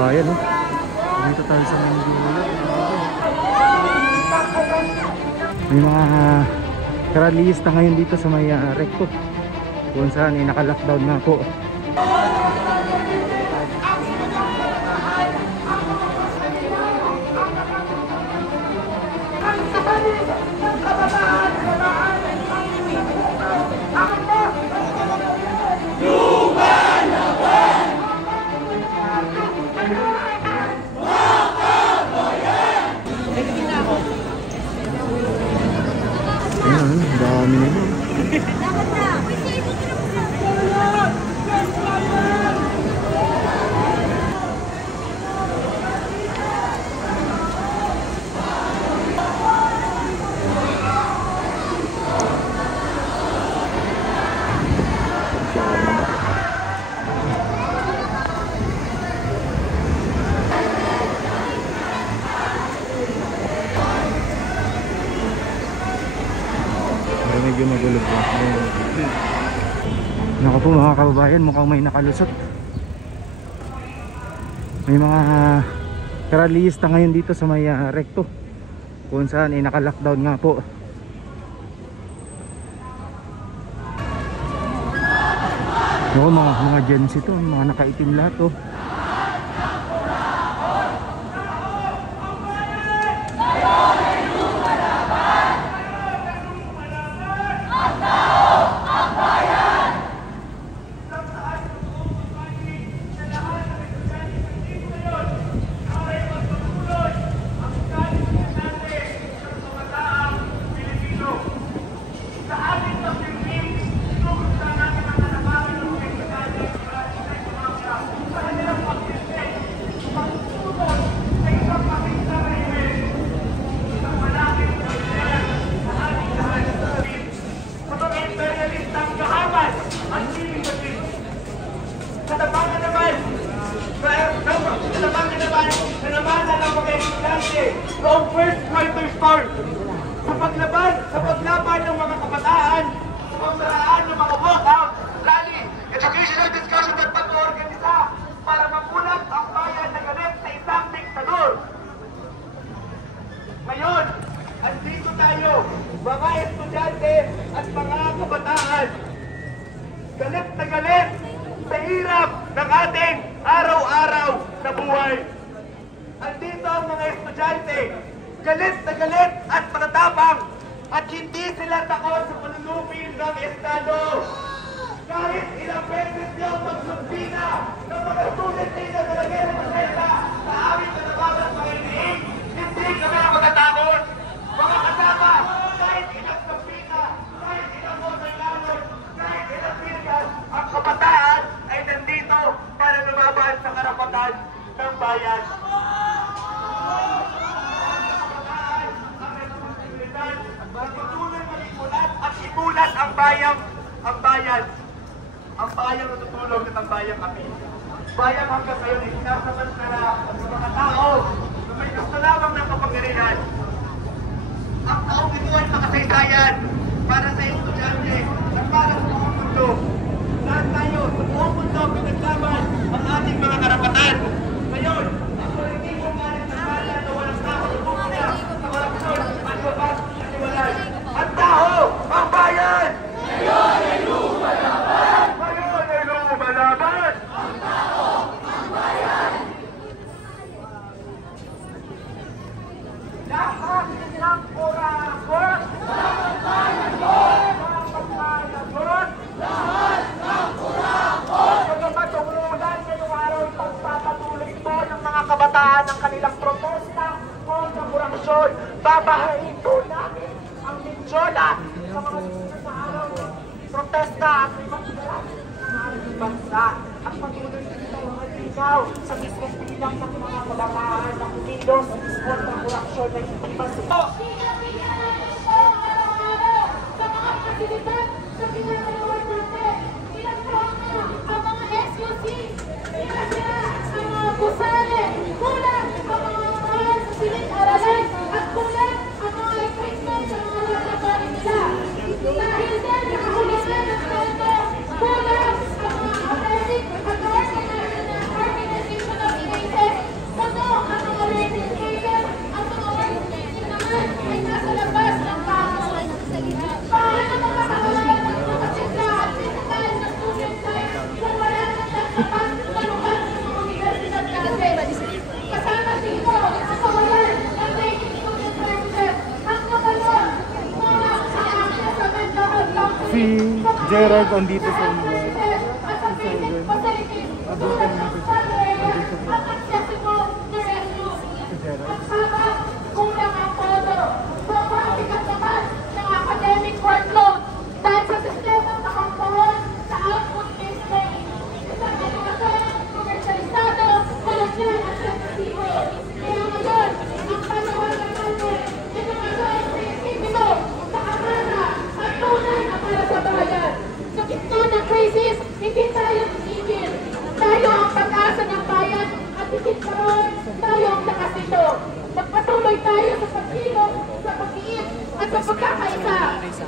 kababayan, no? Dito tayo sa Mindoro. May mga karalista ngayon dito sa may Recto, kung saan ay naka-lockdown na po. Ayan, dami na yun. Medyo magulo po. Naku po mga kababayan, mukhang may nakalusot. May mga karalista ngayon dito sa may Recto, kung saan ay naka-lockdown nga po. Naku, mga Gen Z to, mga nakaitim lahat to. Noong first fighter storm sa paglaban ng mga kabataan, sa pamamalaan ng mga walkout, rally, educational discussion at pag-oorganisa para mapulat ang bayan na galit sa isang diktador. Ngayon, andito tayo, mga estudyante at mga kabataan, galit na galit sa hirap ng ating araw-araw na buhay. Andito ang mga estudyante, galit na galit at matatapang, at hindi sila takot sa panunupin ng Estado. Kahit ilang beses niyo magsumpina ng mga student leader na nag-representa sa amin na nababat mga iniing, hindi kami matatakot. Mga kasama, kahit ilang sumpina, kahit ilang watermelon, kahit ilang pilgas, ang kabataan ay nandito para lumaban sa karapatan ng bayan. Imulat ang bayan. Ang bayan na tutulong at ang bayang kami. Bayan hanggang ngayon ay sinasamantala sa mga tao na may gusto lamang ng kapangyarihan. Ang taong ito ay makasaysayan para sa estudyante at para sa buong mundo. Lahat tayo sa buong mundo pinaglaban ang ating mga karapatan. Ngayon, ang kolektibo galing sa bayan na walang tao sa bumuna, sa korupsyon, at babas at iwalay. Ang tao! Ang bayan! Ngayon ay lumalaban! Ngayon ay lumalaban! Ang tao! Ang bayan! Lahat ng kurangos! Lahat ng kurangos! Lahat ng kurangos! Pagkamat umulan ngayong araw, pagpapatuloy po ng mga kabataan ng kanilang protesta kontra korupsyon. Babahain po namin ang Mindoro sa mga susunod na araw ng protesta at limang ng ating bansa. At patuloy dito ang ikaw sa mismong bilang ng mga kabataan ng kilos kontra korupsyon na hindi masito. Sa mga kasilidad sa pinagalawan natin, ilan po ang mga SUC, ilan ang mga pusare, kulang ang mga silid-aralan, at kulang ang mga equipment sa mga laboratory nila. Dahil din nakakulisan ng kwento, kulang ang mga authentic at organizational organizational basis Gerald andito sa inyo. Kulang ang pondo. Sobrang bigat naman ng academic workload dahil sa sistemang nakampon sa output-based learning. Isang edukasyon, komersyalisado, kolosyan at sensitibo. Kaya ngayon, ang panawagan natin, edukasyon, prinsipyo, sa kamara at tunay na para sa bayan. Sa gitna ng crisis, hindi tayo titigil. Tayo ang pag-asa ng bayan at higit pa ron, tayo ang lakas nito. Magpatuloy tayo sa pagkilos, sa pag-iit at sa pagkakaisa.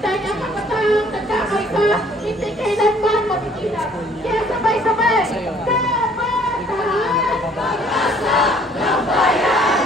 Dahil ang kapatang nagkakaisa, hindi kailanman matigilan. Kaya sabay-sabay, Kabataan! Pag-asa ng bayan!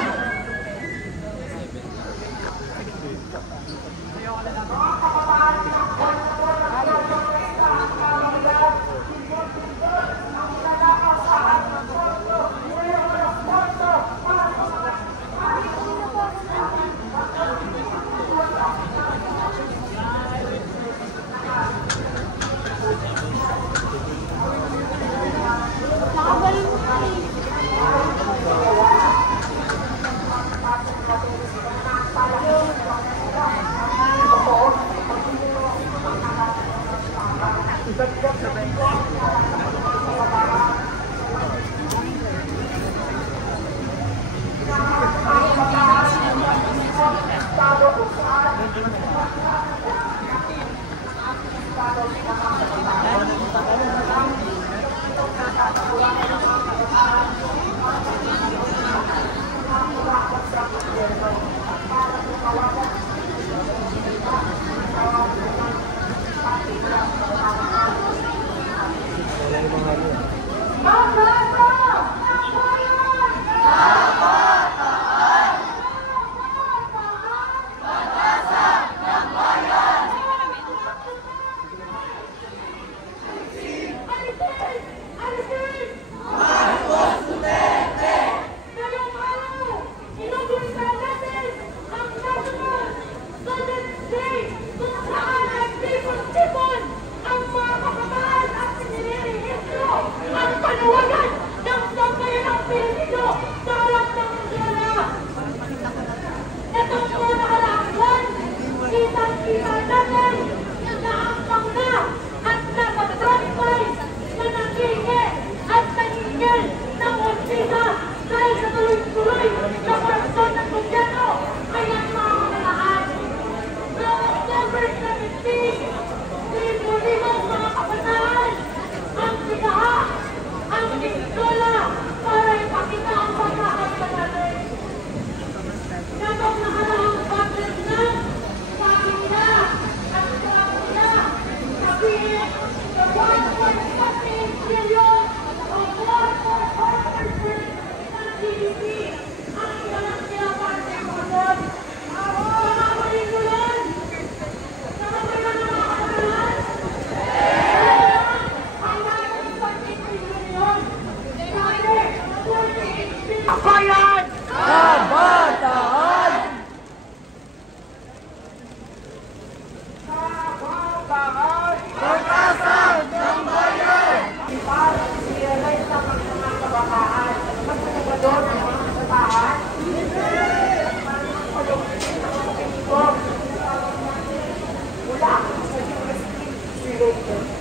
Bayan! Kabataan! Kabataan! Pag-asa ng bayan! Para i-realize na ang mga kabataan. Magkakabador ng mga kabataan. Mula sa University